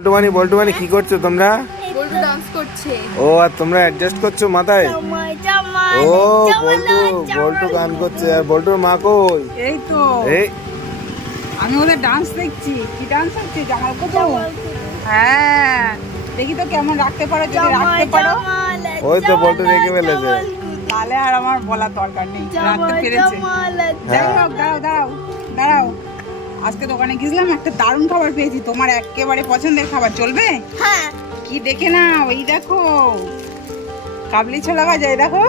বল্টুমানি বল্টুমানি কি করছ তোমরা? বল্টু ডান্স করছে। ও আর তোমরা অ্যাডজাস্ট করছ মাথায়? ও বল্টু বল্টু গান করছে আর বল্টুর মা কই? এই তো। এই আমি ওদের ডান্স দেখছি। কি ডান্স হচ্ছে? জামাল কত হ্যাঁ। দেখি তো কেমন রাখতে পারো যদি রাখতে পারো। ওই তো বল্টু রেখে ফেলেছে। তাহলে আর আমার বলার দরকার নেই। রাখতে পেরেছে। যাই হ্যাঁ। হোক দাঁড়াও দাঁড়াও দাঁড়াও। আজকে দোকানে গেছিলাম একটা দারুণ খাবার পেয়েছি। তোমার একেবারে পছন্দের খাবার চলবে? হ্যাঁ। কি দেখে না ওই দেখো। কাবলি ছোলা ভাজা এই দেখো।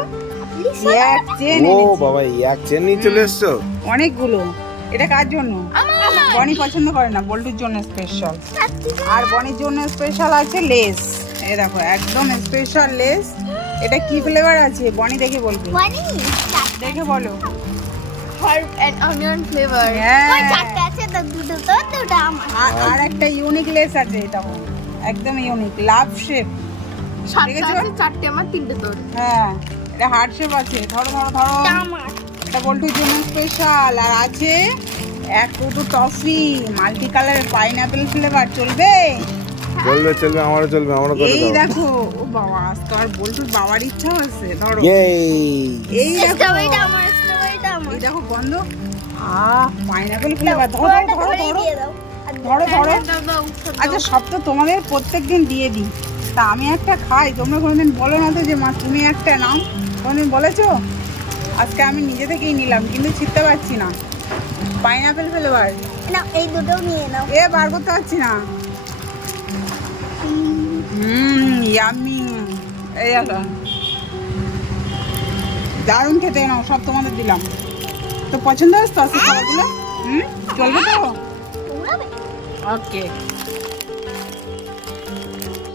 এক চেন ও বাবা এক চেন নিয়ে চলে এসছো? অনেকগুলো। এটা কার জন্য? বনি পছন্দ করে না বল্টুর জন্য স্পেশাল আর বনির জন্য স্পেশাল আছে লেস। এই দেখো একদম স্পেশাল লেস। এটা কি ফ্লেভার আছে? বনি দেখে বলবে। দেখে বলো। হার্ব এন্ড অনিয়ন ফ্লেভার হ্যাঁ। আছে তো দুটো তো দুটো আমার আর একটা ইউনিক লেস আছে এটা একদম ইউনিক লাভ শেপ চারটে আমার তিনটে তোর। হ্যাঁ এটা হার্ট শেপ আছে। ধরো ধরো ধরো। এটা বল্টুর জন্য স্পেশাল আর আছে এক কৌটো টফি মাল্টি কালারের পাইনাপেল ফ্লেভার চলবে? চলবে চলবে আমারও চলবে আমারও করে এই দেখো ও বাবা আজ তো আর বল্টুর বাবার ইচ্ছা হচ্ছে ধরো। এই দেখো। স্ট্রবেরিটা আমার স্ট্রবেরিটা আমার। এই দেখো গন্ধ। আচ্ছা সব তো তোমাদের প্রত্যেক দিন দিয়ে দিই। তা আমি একটা খাই। তোমরা কোনোদিন বলো না তো যে মা তুমি একটা নাও। কোনোদিন বলেছ? আজকে আমি নিজে থেকেই নিলাম কিন্তু ছিটতে পারছি না। পাইনাপেল ফ্লেভার না এই দুটো নিয়ে নাও। এ বার করতে পারছি না। হুম ইয়ামি এই দারুণ খেতে নাও সব তোমাদের দিলাম। তো পছন্দ হয়েছে তো? আজকে খাবারগুলো হুম? চলবে তো? ওকে